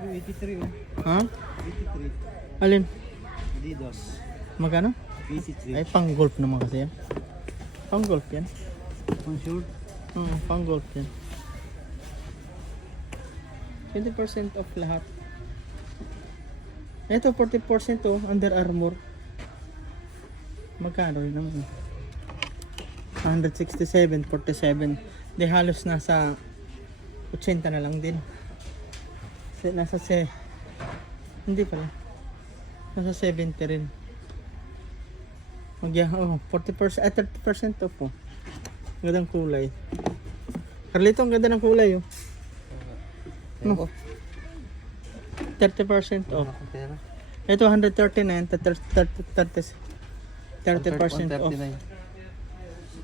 83 oh. Ha? 83. Alin? Adidas. Magkano? 83. Ay, pang golf naman kasi yan. Pang golf yan. Pang short. Pang golf yan. 20% off lahat. Ito, 40% oh, Under Armour. Magkano rin naman? 167, 47. Di halos nasa 80 na lang din. Nasa hindi pala. Nasa 70 rin. Oh, 40%, 30% off oh. Gandang kulay. Carlito, ang ganda ng kulay oh. No. 30% off. Ito 139, 30% off.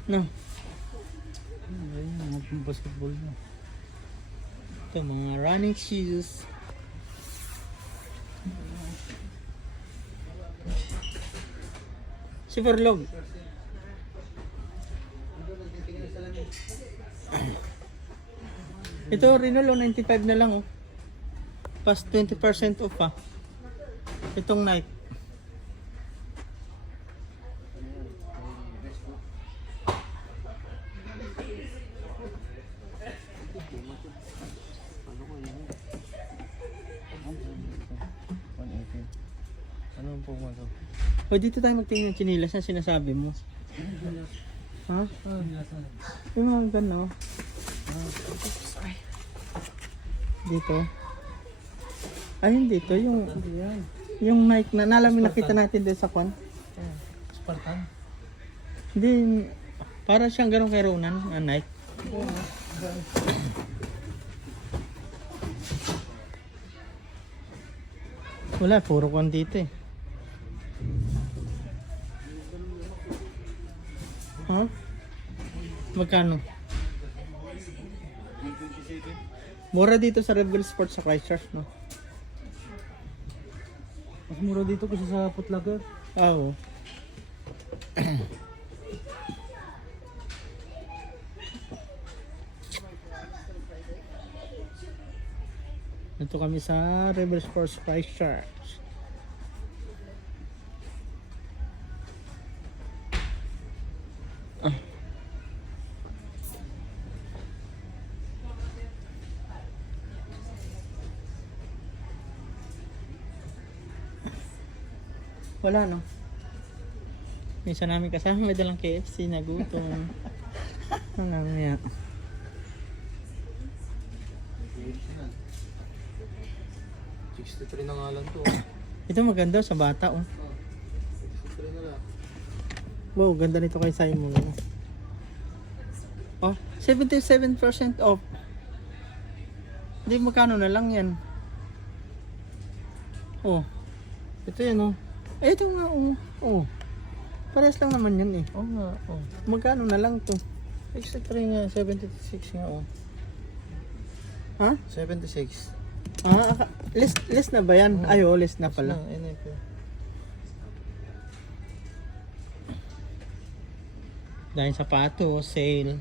No. Ayun, mga basketball na. Ito mga running shoes. Superlog. Ito Rinolo 95 na lang oh. Pas 20% off pa. Itong Nike. Ano po mo to? O dito tayo magtingin ng chinilas na sinasabi mo. Ha? Yung mga gano. Dito. Ayun dito, yung Nike na nalamin nakita natin din sa kwan. Spartan. Hindi, para siyang ganun kay Ronan, Nike. Wala, puro kwan dito eh. Ha? Magkano? Mura dito sa Rebel Sports sa Christchurch, no? Mas mura dito kasi sa Footlocker. Oo. Ito kami sa Rebel Sports Christchurch. Wala no. Minsan namin kasama may dalang KFC na gutom. Ano lang yan. $63 na nga lang to. Ito maganda sa bata oh. $63 na lang. Wow, ganda nito kay Simon. Oh, 77% off. Hindi magkano na lang yan. Oh. Ito yan oh. Eh, ito nga oh. Oh. Parehas lang naman yan eh. Oo nga, oh. Magkano na lang to? $63 nga, 76 nga, oh. Ha? 76. List na ba yan? Ay, oh, list na pala. Dahil sapato, sale.